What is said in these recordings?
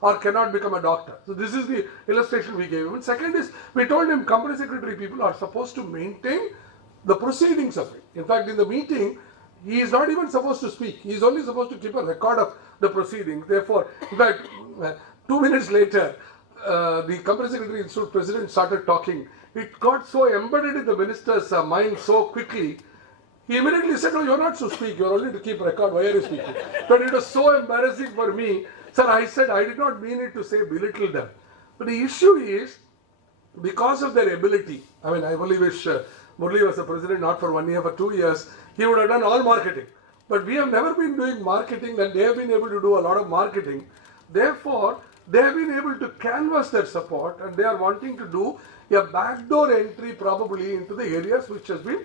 or cannot become a doctor. So this is the illustration we gave him. And second is, we told him company secretary people are supposed to maintain the proceedings of it. In fact, in the meeting, he is not even supposed to speak. He is only supposed to keep a record of the proceedings. Therefore, in fact, 2 minutes later, the company secretary institute president started talking. It got so embedded in the minister's mind so quickly. He immediately said, "No, you're not to speak. You're only to keep record. Why are you speaking?" But it was so embarrassing for me. Sir, I said, I did not mean it to say belittle them. But the issue is, because of their ability, I mean, I only wish Murli was the president not for 1 year, for 2 years, he would have done all marketing. But we have never been doing marketing, and they have been able to do a lot of marketing. Therefore, they have been able to canvass their support, and they are wanting to do a backdoor entry probably into the areas which has been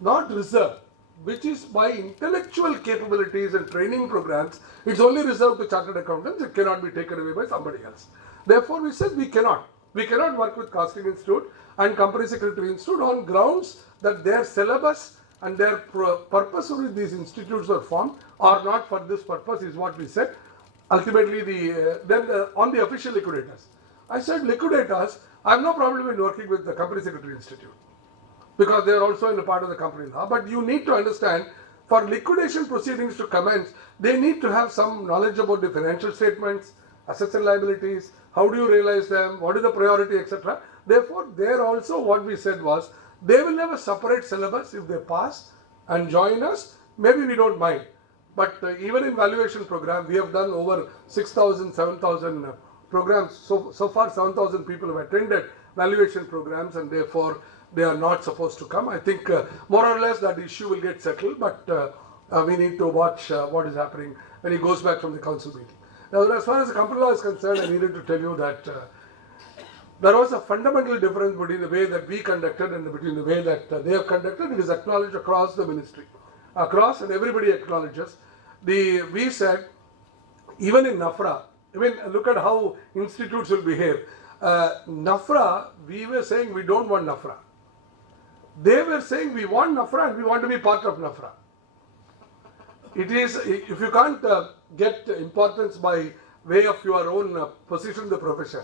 not reserved, which is by intellectual capabilities and training programs. It's only reserved to chartered accountants. It cannot be taken away by somebody else. Therefore, we said we cannot work with Costing Institute and Company Secretary Institute on grounds that their syllabus and their purpose for which these institutes were formed are not for this purpose, is what we said. Ultimately, on the official liquidators, I said, liquidators, I have no problem in working with the Company Secretary Institute, because they are also in a part of the company law. But you need to understand, for liquidation proceedings to commence, they need to have some knowledge about the financial statements, assets and liabilities, how do you realize them, what is the priority, etc. Therefore, there also what we said was, they will have a separate syllabus. If they pass and join us, maybe we don't mind. But even in valuation program, we have done over 6,000, 7,000 programs. So far, 7,000 people have attended valuation programs, and therefore, they are not supposed to come. I think more or less that issue will get settled, but we need to watch what is happening when he goes back from the council meeting. Now, as far as the company law is concerned, I needed to tell you that there was a fundamental difference between the way that we conducted and between the way that they have conducted. It is acknowledged across the ministry, across, and everybody acknowledges. We said, even in NAFRA, I mean, look at how institutes will behave. NAFRA, we were saying we don't want NAFRA. They were saying we want NAFRA and we want to be part of NAFRA. It is, if you can't get importance by way of your own position in the profession,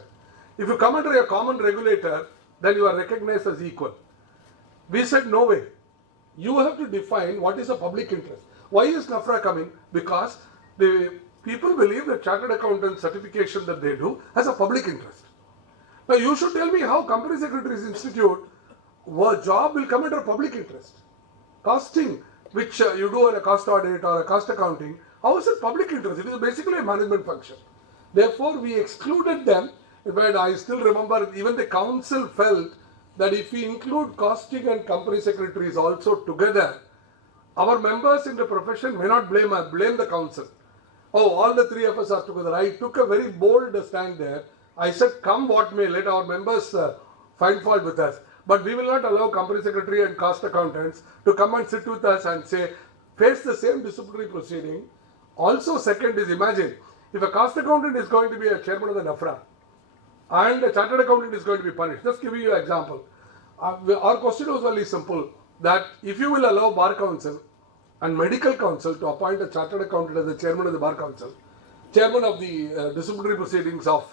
if you come under a common regulator, then you are recognized as equal. We said no way. You have to define what is a public interest. Why is NAFRA coming? Because the people believe that chartered accountant certification that they do has a public interest. Now you should tell me how Company Secretaries Institute job will come under public interest. Costing, which you do in a cost audit or a cost accounting, how is it public interest? It is basically a management function. Therefore, we excluded them. But I still remember even the council felt that if we include costing and company secretaries also together, our members in the profession may not blame the council. Oh, all the three of us are together. I took a very bold stand there. I said, come what may, let our members find fault with us. But we will not allow company secretary and cost accountants to come and sit with us and say, face the same disciplinary proceeding. Also, second is, imagine, if a cost accountant is going to be a chairman of the NAFRA and a chartered accountant is going to be punished. Just giving you an example. Our question was very simple, that if you will allow Bar Council and Medical Council to appoint a chartered accountant as the chairman of the Bar Council, chairman of the disciplinary proceedings of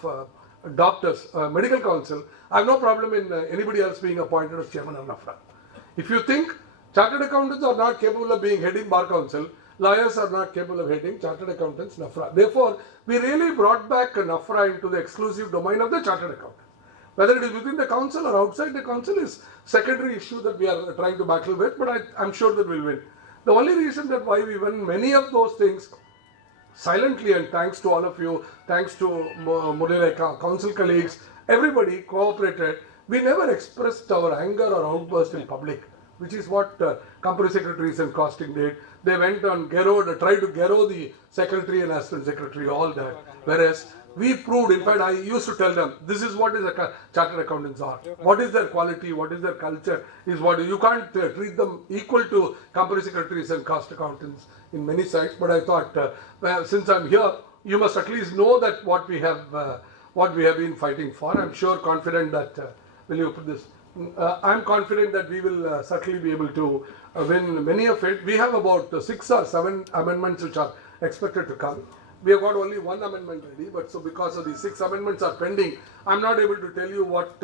doctors, Medical Council, I have no problem in anybody else being appointed as chairman of NAFRA. If you think chartered accountants are not capable of being heading Bar Council, lawyers are not capable of heading chartered accountants NAFRA. Therefore, we really brought back NAFRA into the exclusive domain of the chartered accountant. Whether it is within the council or outside the council is secondary issue that we are trying to battle with, but I'm sure that we'll win. The only reason that why we won many of those things silently, and thanks to all of you, thanks to Murli, council colleagues, everybody cooperated. We never expressed our anger or outburst in public, which is what company secretaries and costing did. They went on tried to garrow the secretary and assistant secretary, all that. Whereas we proved, in fact, I used to tell them, this is what is a chartered accountants are. What is their quality, what is their culture, is what you can't treat them equal to company secretaries and cost accountants in many sites. But I thought, well, since I'm here, you must at least know that what we have been fighting for. I'm sure, confident that, will you put this? I'm confident that we will certainly be able to win many of it. We have about 6 or 7 amendments which are expected to come. we have got only one amendment ready, but so because of the 6 amendments are pending, I'm not able to tell you what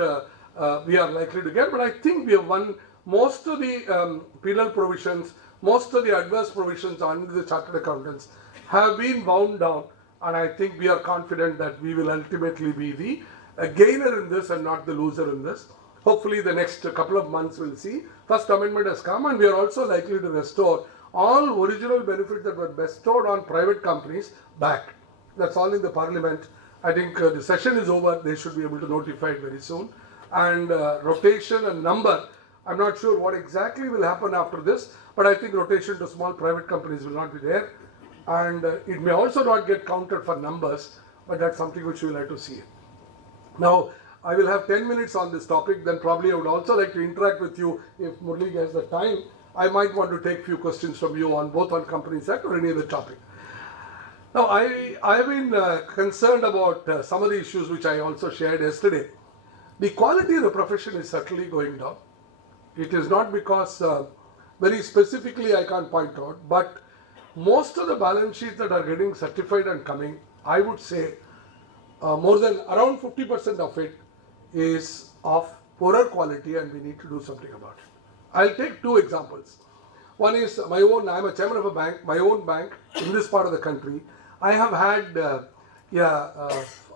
we are likely to get, but I think we have won most of the penal provisions, most of the adverse provisions under the chartered accountants have been wound down, and I think we are confident that we will ultimately be the gainer in this and not the loser in this. Hopefully the next couple of months we'll see. First amendment has come, and we are also likely to restore all original benefits that were bestowed on private companies back. That's all in the parliament. I think the session is over. They should be able to notify it very soon. And rotation and number, I'm not sure what exactly will happen after this, but I think rotation to small private companies will not be there. And it may also not get counted for numbers, but that's something which we will have to see. Now, I will have 10 minutes on this topic, then probably I would also like to interact with you if Murli has the time. I might want to take few questions from you on both on Companies Act or any other topic. Now, I've been concerned about some of the issues which I also shared yesterday. The quality of the profession is certainly going down. It is not because very specifically I can't point out, but most of the balance sheets that are getting certified and coming, I would say more than around 50% of it is of poorer quality, and we need to do something about it. I'll take 2 examples. One is my own, I'm a chairman of a bank, my own bank in this part of the country. I have had,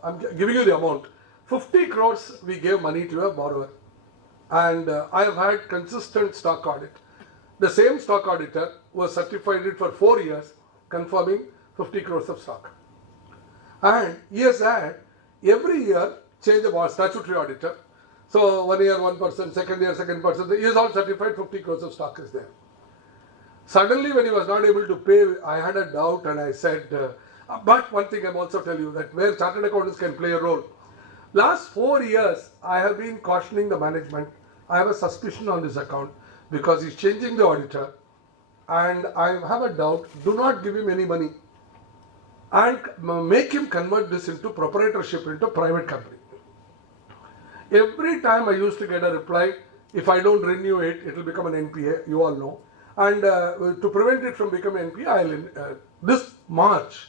I'm giving you the amount, 50 crores we gave money to a borrower, and I have had consistent stock audit. The same stock auditor was certified it for 4 years, confirming 50 crores of stock. And he has had every year change of statutory auditor. So 1 year, 1 person, second year, second person, he is all certified 50 crores of stock is there. Suddenly when he was not able to pay, I had a doubt and I said, but one thing I also tell you that where chartered accountants can play a role. Last 4 years, I have been cautioning the management. I have a suspicion on this account because he's changing the auditor, and I have a doubt. Do not give him any money and make him convert this into proprietorship, into private company. Every time I used to get a reply, if I don't renew it, it will become an NPA, you all know. And to prevent it from becoming NPA, this March,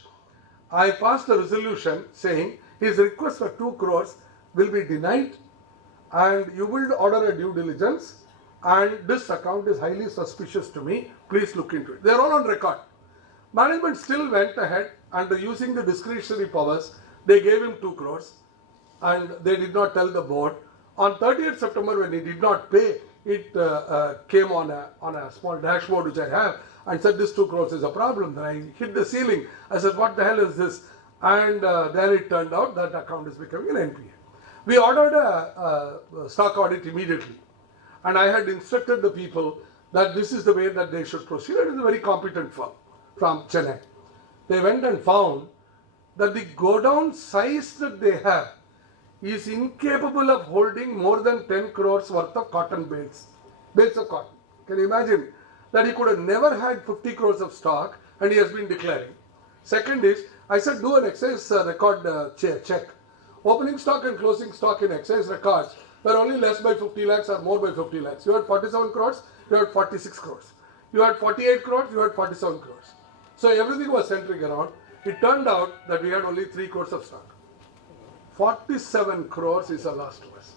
I passed a resolution saying his request for 2 crores will be denied, and you will order a due diligence, and this account is highly suspicious to me, please look into it. They are all on record. Management still went ahead and using the discretionary powers, they gave him 2 crores and they did not tell the board. On 30th September when he did not pay, it came on a small dashboard which I have and said this 2 crores is a problem. Then I hit the ceiling. I said what the hell is this? And then it turned out that account is becoming an NPA. We ordered a stock audit immediately, and I had instructed the people that this is the way that they should proceed. It is a very competent firm from Chennai. They went and found that the godown size that they have is incapable of holding more than 10 crores worth of cotton bales of cotton. Can you imagine that he could have never had 50 crores of stock and he has been declaring? Second is, I said do an excise record check. Opening stock and closing stock in excise records were only less by 50 lakhs or more by 50 lakhs. You had 47 crores, you had 46 crores. You had 48 crores, you had 47 crores. So everything was centering around. It turned out that we had only 3 crores of stock. 47 crores is a loss to us.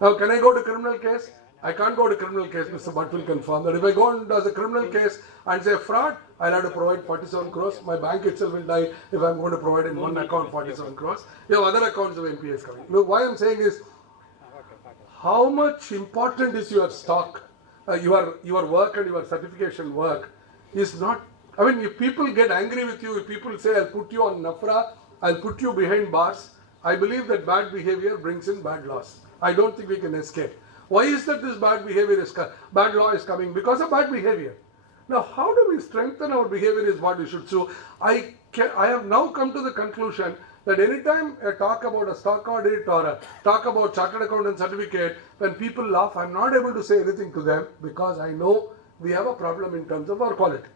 Now, can I go to criminal case? I can't go to criminal case. Mr. Bhatt will confirm that if I go and does a criminal case and say fraud, I'll have to provide 47 crores. My bank itself will die if I'm going to provide in one account 47 crores. You have other accounts of NPAs coming. Look, why I'm saying is, how much important is your stock, your work and your certification work is not. I mean, if people get angry with you, if people say, I'll put you on NAFRA, I'll put you behind bars, I believe that bad behavior brings in bad laws. I don't think we can escape. Why is that this bad law is coming? Because of bad behavior. Now, how do we strengthen our behavior is what we should do. I have now come to the conclusion that anytime I talk about a stock audit or talk about chartered accountant certificate, when people laugh, I'm not able to say anything to them because I know we have a problem in terms of our quality.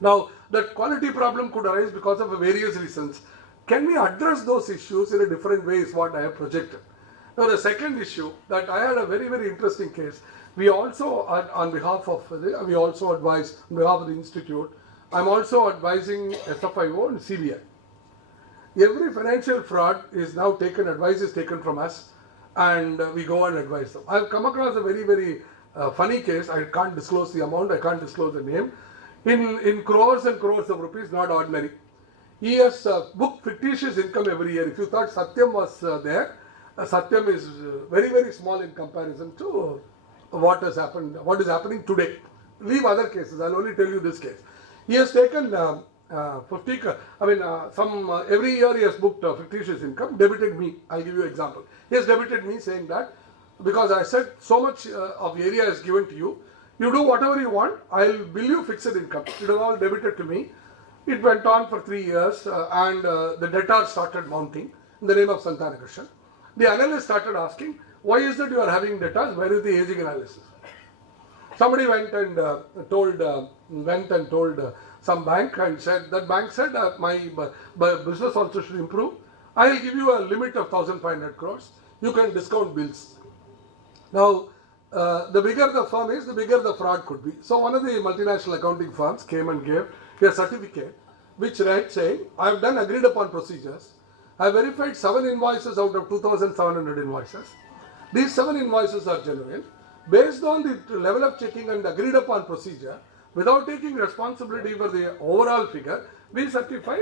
Now, that quality problem could arise because of various reasons. Can we address those issues in a different way is what I have projected. Now, the second issue that I had a very, very interesting case. We also, on behalf of, we also advised on behalf of the institute, I'm also advising SFIO and CBI. Every financial fraud is now taken, advice is taken from us, and we go and advise them. I've come across a very, very funny case. I can't disclose the amount, I can't disclose the name. In crores and crores of rupees, not ordinary. He has booked fictitious income every year. If you thought Satyam was there, Satyam is very, very small in comparison to what has happened, what is happening today. Leave other cases, I'll only tell you this case. He has taken 50, every year he has booked fictitious income, debited me. I'll give you an example. He has debited me saying that because I said so much of area is given to you, you do whatever you want, I'll bill you fixed income. It was all debited to me. It went on for 3 years and the debtors started mounting in the name of Santanakrishnan. The analyst started asking, why is it you are having debtors? Where is the aging analysis? Somebody went and told some bank and said, that bank said my business also should improve. I will give you a limit of 1,500 crores. You can discount bills. Now, the bigger the firm is, the bigger the fraud could be. So one of the multinational accounting firms came and gave a certificate which read saying, I have done agreed upon procedures. I have verified 7 invoices out of 2,700 invoices. These 7 invoices are genuine. Based on the level of checking and agreed upon procedure, without taking responsibility for the overall figure, we certify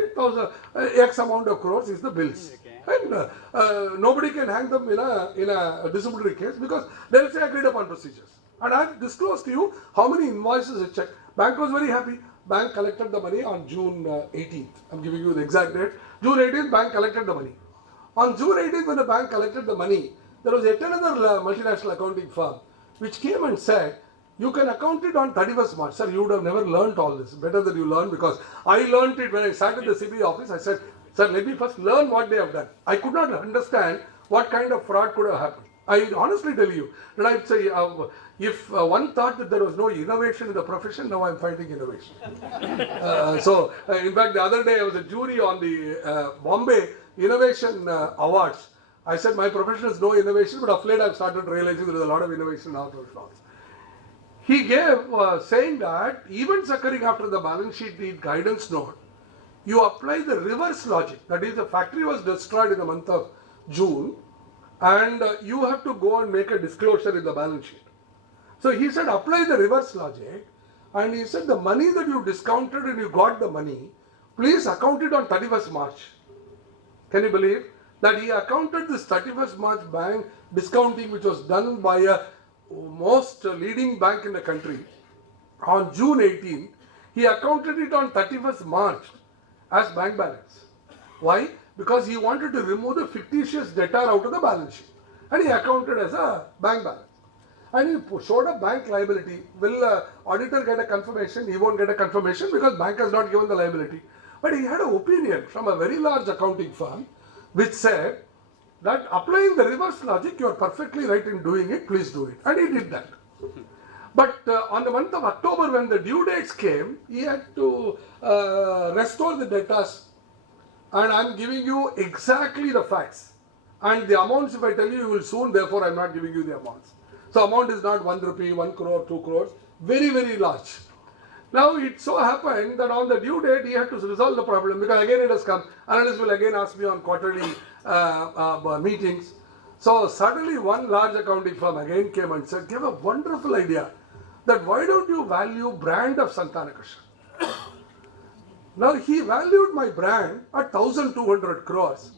X amount of crores is the bills. Okay. And nobody can hang them in a disciplinary case because they will say agreed upon procedures. And I have disclosed to you how many invoices I checked. Bank was very happy. Bank collected the money on June 18th. I'm giving you the exact date. June 18th, bank collected the money. On June 18th, when the bank collected the money, there was yet another multinational accounting firm which came and said, you can account it on 31st March. Sir, you would have never learnt all this. Better that you learn, because I learnt it when I sat in the CPE office. I said, sir, let me first learn what they have done. I could not understand what kind of fraud could have happened. I honestly tell you that I'd say, if one thought that there was no innovation in the profession, now I'm finding innovation. In fact, the other day I was a jury on the Bombay Innovation Awards. I said my profession is no innovation, but of late I've started realizing there is a lot of innovation in our profession. He gave saying that events occurring after the balance sheet need guidance note, you apply the reverse logic. That is, the factory was destroyed in the month of June and you have to go and make a disclosure in the balance sheet. So he said apply the reverse logic, and he said the money that you discounted and you got the money, please account it on 31st March. Can you believe that he accounted this 31st March bank discounting, which was done by a most leading bank in the country on June 18th, he accounted it on 31st March as bank balance. Why? Because he wanted to remove the fictitious debtor out of the balance sheet, and he accounted as a bank balance. And he showed a bank liability. Will auditor get a confirmation? He won't get a confirmation because bank has not given the liability. But he had an opinion from a very large accounting firm which said that applying the reverse logic, you are perfectly right in doing it, please do it. And he did that. But on the month of October, when the due dates came, he had to restore the debtors. And I am giving you exactly the facts. And the amounts, if I tell you, you will soon, therefore I am not giving you the amounts. So amount is not 1 rupee, 1 crore, 2 crores, very, very large. Now it so happened that on the due date, he had to resolve the problem, because again it has come. Analysts will again ask me on quarterly meetings. So suddenly one large accounting firm again came and said, gave a wonderful idea that why don't you value brand of Santanakrishnan? Now he valued my brand at 1,200 crores.